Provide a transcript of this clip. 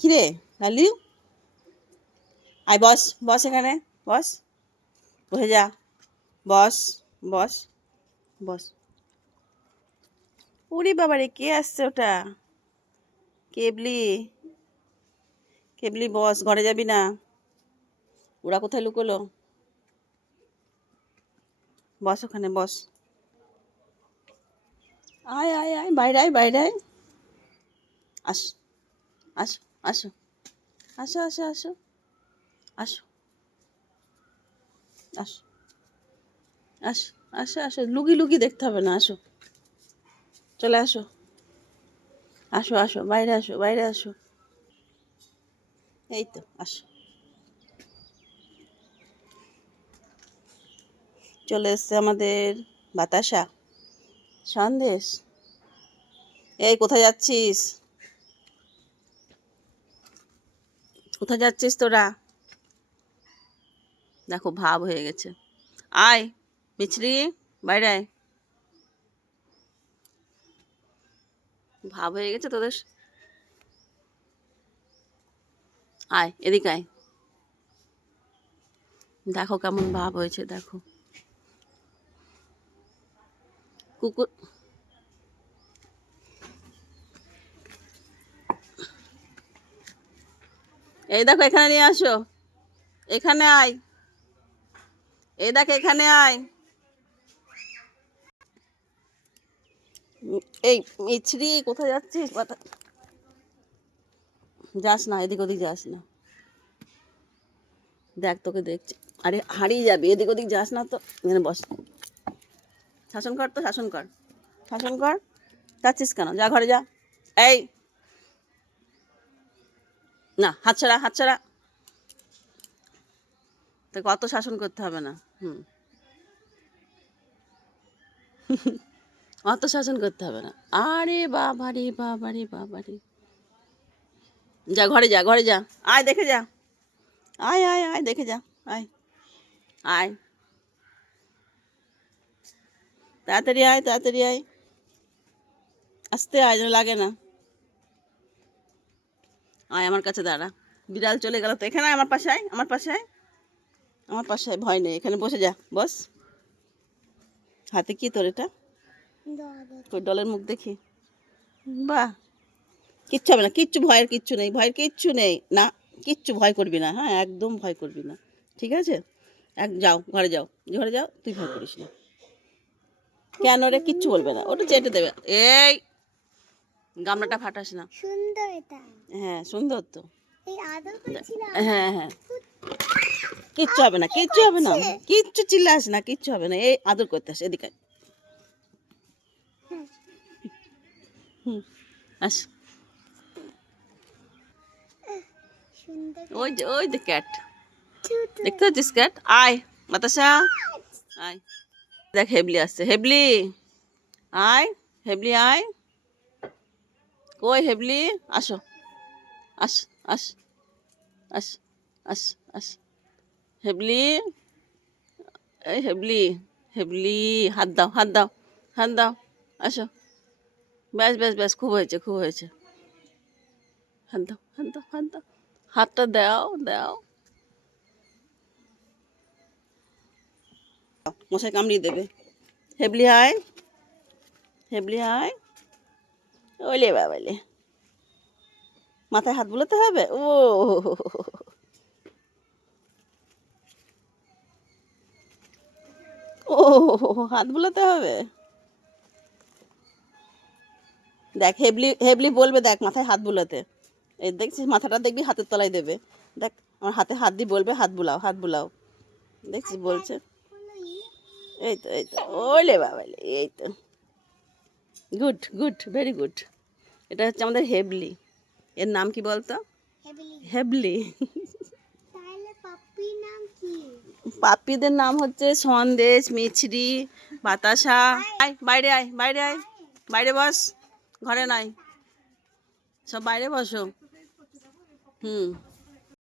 কিরে লালু আয় বস বস এখানে, বস। বসে যা। বস বস বস। উরি বাবারে, কে আসছে ওটা? কেবলি। কেবলি, বস, ঘরে যাবি না? ওরা কোথায় লুকোলো? বস ওখানে, বস। আয় আয় আয়, বাইরে আয় বাইরে আয়। আস, আসো। আসো। আসো আসো আসো। আসো। আসো। আসো আসো আসো। লুকি লুকি দেখতে হবে না, আসো। চলে আসো। আসো আসো, বাইরে আসো বাইরে আসো। এই তো, আসো। চলে এসছে আমাদের বাতাসা। সন্দেশ। এই, কোথায় যাচ্ছিস? কোথায় যাচ্ছিস তোরা? দেখো, ভাব হয়ে গেছে। আয়, মিছরি, বাইরে আয়। ভাব হয়ে গেছে তোদের? আয়, এদিকে আয়। দেখো কেমন ভাব হয়েছে, দেখো। কুকুর এই দেখো, এখানে নিয়ে আসো। এখানে আয়। এই দেখো, এখানে আয়। এই মিছরি, কোথায় যাচ্ছিস? যাস না, এদিক ওদিক যাস না। দেখ, তোকে দেখছি। আরে, হারিয়ে যাবি, এদিক ওদিক যাস না তো। এখানে বস। শাসন কর তো, শাসন কর। শাসন কর। যাচ্ছিস কেন? যা, ঘরে যা। এই না হাত ছাড়া হাত ছাড়া তোকে অত শাসন করতে হবে না, হুম। অত শাসন করতে হবে না। আরে বাবা রে বাবা রে বাবা রে। যা, ঘরে যা ঘরে যা। আয়, দেখে যা। আয় আয় আয়, দেখে যা। আয় আয়। তাড়াতাড়ি আয় তাড়াতাড়ি আয়। আসতে আয় লাগে না। আয় আমার কাছে দাঁড়া। বিড়াল চলে গেল তো। এখানে আমার পাশে আয় আমার পাশে আয়। আমার পাশে আয় ভয় নেই। এখানে বসে যা বস। হাতে কি তোর এটা? তোর ডলের মুখ দেখি। বাহ! কিচ্ছু হবে না কিচ্ছু ভয়ের কিচ্ছু নেই ভয়ের কিচ্ছু নেই। না কিচ্ছু ভয় করবি না হ্যাঁ একদম ভয় করবি না। ঠিক আছে? এক যাও ঘরে যাও। ঘরে যাও তুই ভয় করিস না। কেন রে? কিচ্ছু বলবে না। ওটা চেটে দেবে। এই! গামলাটা ফাটাস না। সুন্দর এটা। হ্যাঁ সুন্দর তো। এই আদর করছিলাম। হ্যাঁ হ্যাঁ কিচ্ছু হবে না কিচ্ছু হবে না। কিচ্ছু চিল্লাস না কিচ্ছু হবে না। এই আদর করতে আস এদিকে আস। ওই যে ওই যে ক্যাট দেখতে পাচ্ছিস ক্যাট আয় বাতাসা। আয়। দেখ হেবলি আসছে। হেবলি। আয় হেবলি আয়। কই হেবলি? আসো। আস আস আস আস আস। হেবলি? এই হেবলি হেবলি, হাত দাও হাত দাও হাত দাও। আসো। ব্যাস ব্যাস ব্যাস, খুব হয়েছে খুব হয়েছে। হাত দাও হাত দাও হাত দাও। হাতটা দাও দাও। মশাই কামড়িয়ে দেবে। হেবলি হাই হেবলি হাই ওলে বাবালে মাথায় হাত বুলাতে হবে? ও। ও, হাত বুলাতে হবে? দেখ, হেবলি হেবলি বলবে, দেখ, মাথায় হাত বুলাতে। এই দেখছিস, মাথাটা দেখবি, হাতের তলায় দেবে। দেখ, আমার হাতে হাত দিয়ে বলবে, হাত বুলাও হাত বুলাও। দেখছিস, বলছে। এই তো এই তো, ওলে বাবালে এই তো। গুড গুড ভেরি গুড এটা হচ্ছে আমাদের হেবলি এর নাম কি বলতো? হেবলি পাপ্পিদের নাম হচ্ছে সন্দেশ মিছরি বাতাসা। আয় বাইরে আয় বাইরে আয়। বাইরে বস ঘরে নাই। সব বাইরে বসো। হুম।